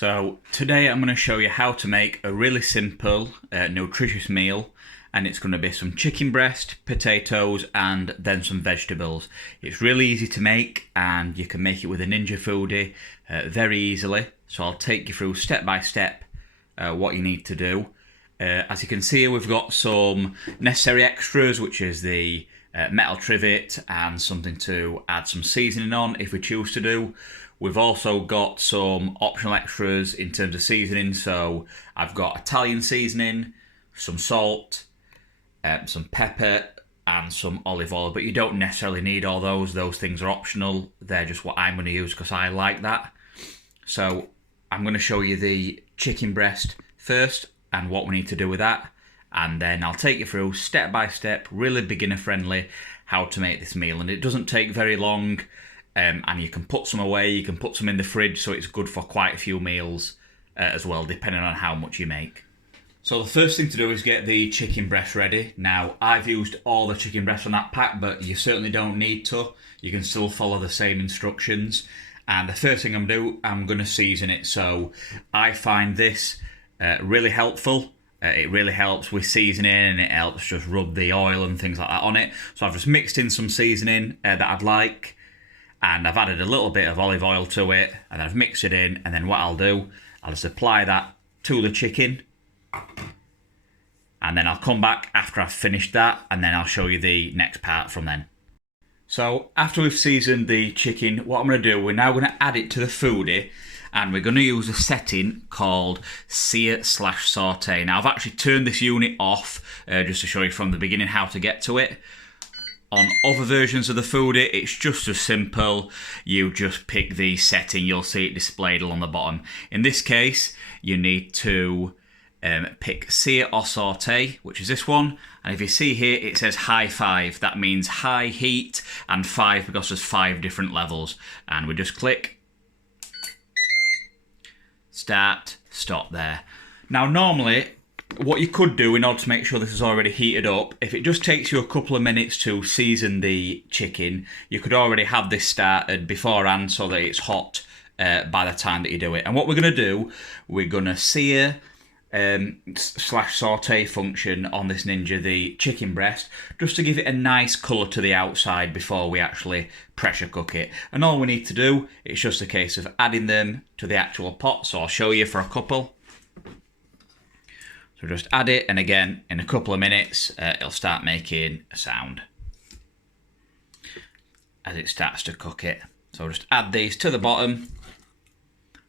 So today I'm going to show you how to make a really simple, nutritious meal, and it's going to be some chicken breast, potatoes, and then some vegetables. It's really easy to make, and you can make it with a Ninja Foodi very easily. So I'll take you through step by step what you need to do. As you can see, we've got some necessary extras, which is the metal trivet and something to add some seasoning on if we choose to do. We've also got some optional extras in terms of seasoning. So I've got Italian seasoning, some salt, some pepper, and some olive oil. But you don't necessarily need all those. Those things are optional. They're just what I'm going to use because I like that. So I'm going to show you the chicken breast first and what we need to do with that. And then I'll take you through step by step, really beginner friendly, how to make this meal. And it doesn't take very long. And you can put some away, you can put some in the fridge, so it's good for quite a few meals as well, depending on how much you make. So the first thing to do is get the chicken breast ready. Now, I've used all the chicken breast on that pack, but you certainly don't need to. You can still follow the same instructions. And the first thing I'm going to season it. So I find this really helpful. It really helps with seasoning, and it helps just rub the oil and things like that on it. So I've just mixed in some seasoning that I'd like. And I've added a little bit of olive oil to it, and then I've mixed it in, and then what I'll do, I'll just apply that to the chicken, and then I'll come back after I've finished that, and then I'll show you the next part from then. So after we've seasoned the chicken, what I'm going to do, we're now going to add it to the Foodi, and we're going to use a setting called Sear/Saute. Now I've actually turned this unit off, just to show you from the beginning how to get to it. On other versions of the Foodi, it's just as simple. You just pick the setting, you'll see it displayed along the bottom. In this case, you need to pick Sear or Saute, which is this one. And if you see here, it says high 5. That means high heat and 5 because there's 5 different levels. And we just click, start, stop there. Now normally, what you could do in order to make sure this is already heated up, if it just takes you a couple of minutes to season the chicken, you could already have this started beforehand so that it's hot by the time that you do it. And what we're going to do, we're going to sear slash saute function on this Ninja, the chicken breast, just to give it a nice colour to the outside before we actually pressure cook it. And all we need to do, it's just a case of adding them to the actual pot. So I'll show you for a couple. So just add it, and again, in a couple of minutes, it'll start making a sound as it starts to cook it. So just add these to the bottom.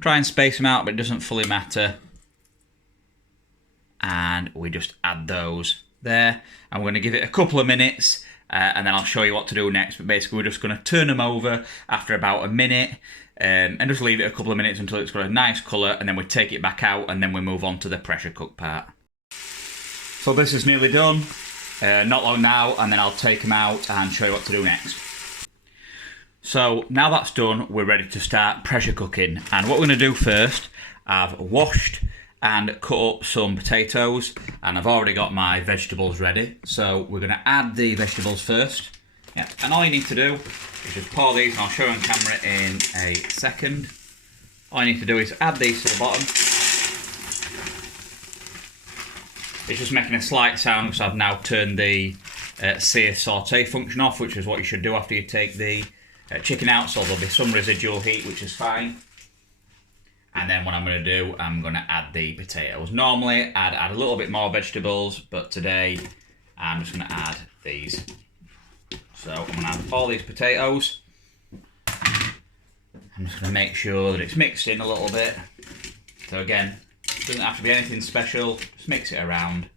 Try and space them out, but it doesn't fully matter. And we just add those there. And we're going to give it a couple of minutes, and then I'll show you what to do next. But basically, we're just going to turn them over after about a minute. And just leave it a couple of minutes until it's got a nice colour, and then we take it back out, and then we move on to the pressure cook part. So this is nearly done, not long now, and then I'll take them out and show you what to do next. So now that's done, we're ready to start pressure cooking. And what we're going to do first, I've washed and cut up some potatoes, and I've already got my vegetables ready. So we're going to add the vegetables first. Yeah, and all you need to do is just pour these, and I'll show you on camera in a second. All you need to do is add these to the bottom. It's just making a slight sound because I've now turned the Sear Saute function off, which is what you should do after you take the chicken out, so there'll be some residual heat, which is fine. And then what I'm going to do, I'm going to add the potatoes. Normally I'd add a little bit more vegetables, but today I'm just going to add these. So I'm going to add all these potatoes. I'm just going to make sure that it's mixed in a little bit. So again, it doesn't have to be anything special, just mix it around.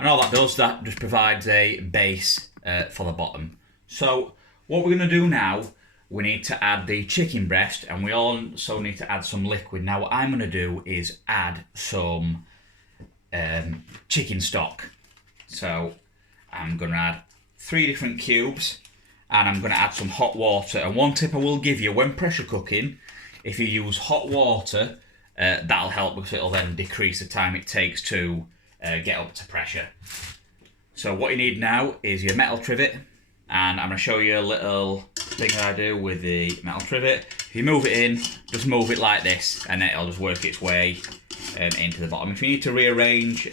And all that does, that just provides a base for the bottom. So what we're going to do now, we need to add the chicken breast, and we also need to add some liquid. Now what I'm going to do is add some chicken stock. So I'm going to add 3 different cubes, and I'm going to add some hot water. And one tip I will give you, when pressure cooking, if you use hot water, that'll help because it'll then decrease the time it takes to get up to pressure. So what you need now is your metal trivet, and I'm going to show you a little thing that I do with the metal trivet. If you move it in, just move it like this, and then it'll just work its way into the bottom. If you need to rearrange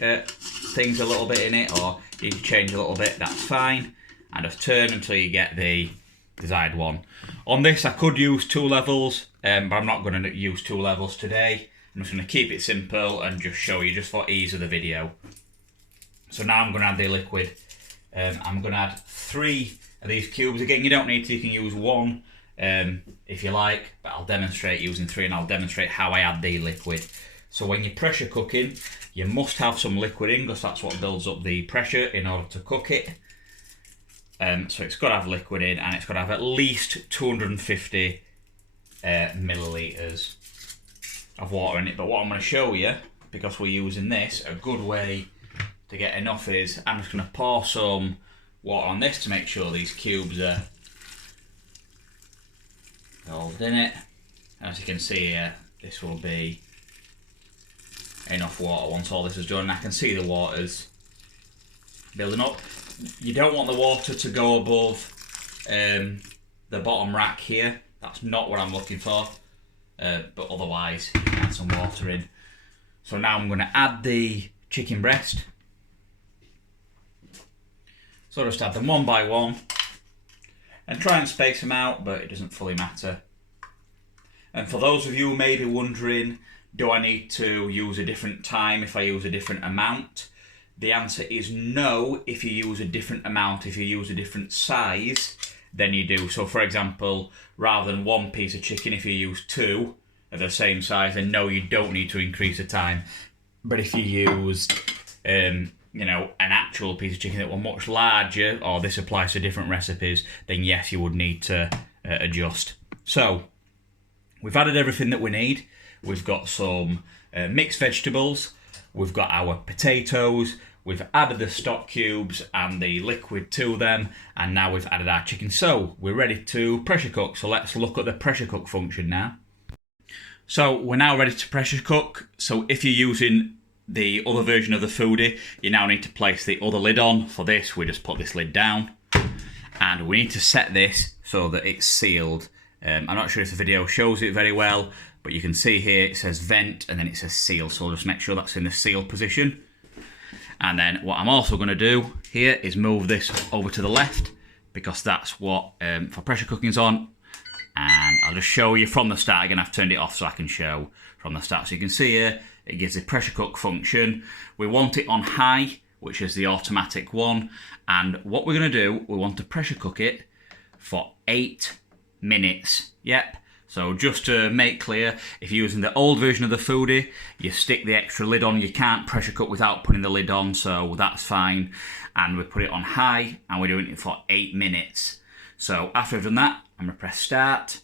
things a little bit in it, or you need to change a little bit, that's fine. And just turn until you get the desired one. On this, I could use 2 levels, but I'm not going to use 2 levels today. I'm just going to keep it simple and just show you, just for ease of the video. So now I'm going to add the liquid. I'm going to add 3 of these cubes. Again, you don't need to, you can use 1 if you like, but I'll demonstrate using 3, and I'll demonstrate how I add the liquid. So when you're pressure cooking, you must have some liquid in, because that's what builds up the pressure in order to cook it. So it's got to have liquid in, and it's got to have at least 250 millilitres of water in it. But what I'm going to show you, because we're using this, a good way to get enough is I'm just going to pour some water on this to make sure these cubes are dissolved in it. As you can see here, this will be enough water once all this is done. I can see the water's building up. You don't want the water to go above the bottom rack here. That's not what I'm looking for, but otherwise you can add some water in. So now I'm going to add the chicken breast. So just add them one by one and try and space them out, but it doesn't fully matter. And for those of you who may be wondering, do I need to use a different time if I use a different amount? The answer is no. If you use a different amount, if you use a different size, then you do. So for example, rather than 1 piece of chicken, if you use 2 of the same size, then no, you don't need to increase the time. But if you use, you know, an actual piece of chicken that were much larger, or this applies to different recipes, then yes, you would need to adjust. So we've added everything that we need. We've got some mixed vegetables. We've got our potatoes, we've added the stock cubes and the liquid to them, and now we've added our chicken. So we're ready to pressure cook. So let's look at the pressure cook function now. So we're now ready to pressure cook. So if you're using the other version of the Foodi, you now need to place the other lid on. For this, we just put this lid down, and we need to set this so that it's sealed. I'm not sure if the video shows it very well, but you can see here it says vent and then it says seal, so just make sure that's in the seal position. And then what I'm also going to do here is move this over to the left, because that's what for pressure cooking is on. And I'll just show you from the start. Again, I've turned it off so I can show from the start. So you can see here it gives the pressure cook function. We want it on high, which is the automatic one. And what we're going to do, we want to pressure cook it for 8 minutes. Yep. So just to make clear, if you're using the old version of the Foodi, you stick the extra lid on. You can't pressure cook without putting the lid on, so that's fine. And we put it on high, and we're doing it for 8 minutes. So after I've done that, I'm going to press start.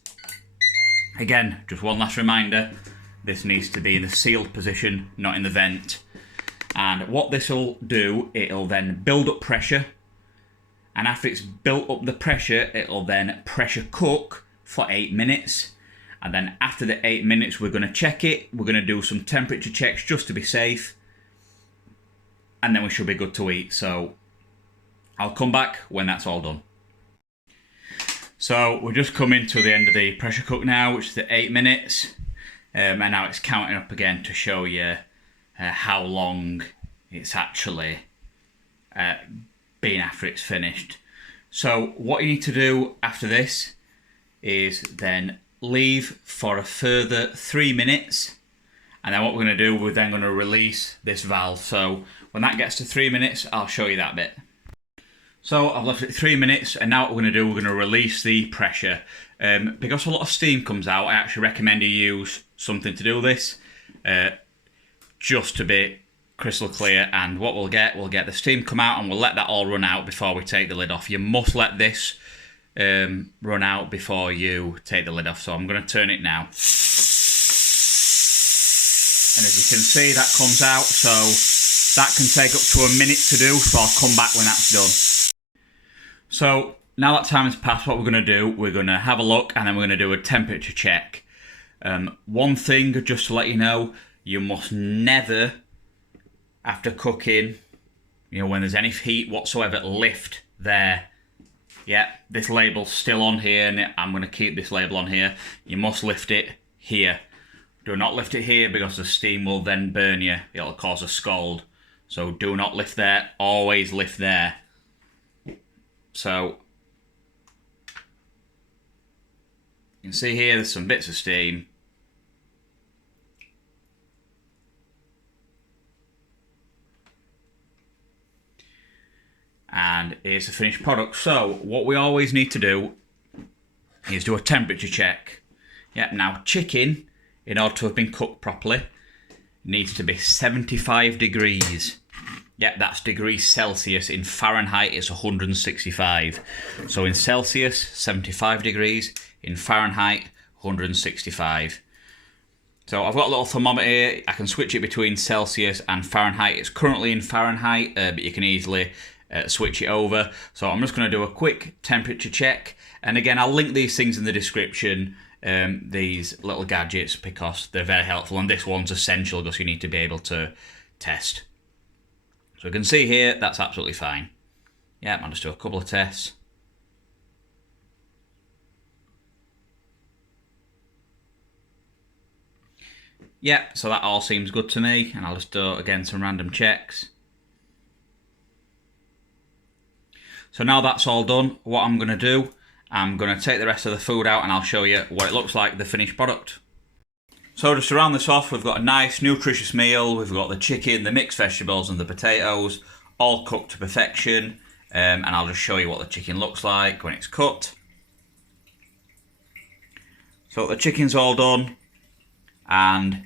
Again, just one last reminder, this needs to be in the sealed position, not in the vent. And what this will do, it'll then build up pressure. And after it's built up the pressure, it'll then pressure cook for 8 minutes. And then after the 8 minutes, we're going to check it. We're going to do some temperature checks just to be safe. And then we should be good to eat. So I'll come back when that's all done. So we're just coming to the end of the pressure cook now, which is the 8 minutes. And now it's counting up again to show you how long it's actually been after it's finished. So what you need to do after this is then leave for a further 3 minutes, and then what we're going to do, we're then going to release this valve. So when that gets to 3 minutes, I'll show you that bit. So I've left it 3 minutes, and now what we're going to do, we're going to release the pressure. Because a lot of steam comes out, I actually recommend you use something to do this, just to be crystal clear. And what we'll get the steam come out, and we'll let that all run out before we take the lid off. You must let this run out before you take the lid off. So I'm going to turn it now, and as you can see, that comes out. So that can take up to a minute to do, so I'll come back when that's done. So now that time has passed, what we're going to do, we're going to have a look, and then we're going to do a temperature check. One thing just to let you know, you must never, after cooking, when there's any heat whatsoever, lift there. Yeah, this label's still on here, and I'm going to keep this label on here. You must lift it here. Do not lift it here because the steam will then burn you. It'll cause a scald. So do not lift there, always lift there. So, you can see here there's some bits of steam. And here's the finished product. So, what we always need to do is do a temperature check. Yep, now chicken, in order to have been cooked properly, needs to be 75 degrees. Yep, that's degrees Celsius. In Fahrenheit, it's 165. So in Celsius, 75 degrees. In Fahrenheit, 165. So I've got a little thermometer here. I can switch it between Celsius and Fahrenheit. It's currently in Fahrenheit, but you can easily switch it over. So I'm just going to do a quick temperature check. And again, I'll link these things in the description, these little gadgets, because they're very helpful. And this one's essential because you need to be able to test. So you can see here, that's absolutely fine. Yeah, I'll just do a couple of tests. Yeah, so that all seems good to me, and I'll just do, again, some random checks. So now that's all done, what I'm going to do, I'm going to take the rest of the food out and I'll show you what it looks like, the finished product. So just to round this off, we've got a nice nutritious meal. We've got the chicken, the mixed vegetables and the potatoes, all cooked to perfection. And I'll just show you what the chicken looks like when it's cut. So the chicken's all done. And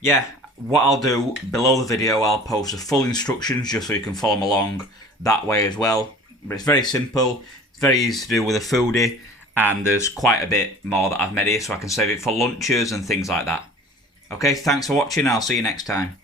yeah, what I'll do, below the video, I'll post the full instructions just so you can follow them along that way as well. But it's very simple. It's very easy to do with a foodie. And there's quite a bit more that I've made here, so I can save it for lunches and things like that. Okay, thanks for watching. I'll see you next time.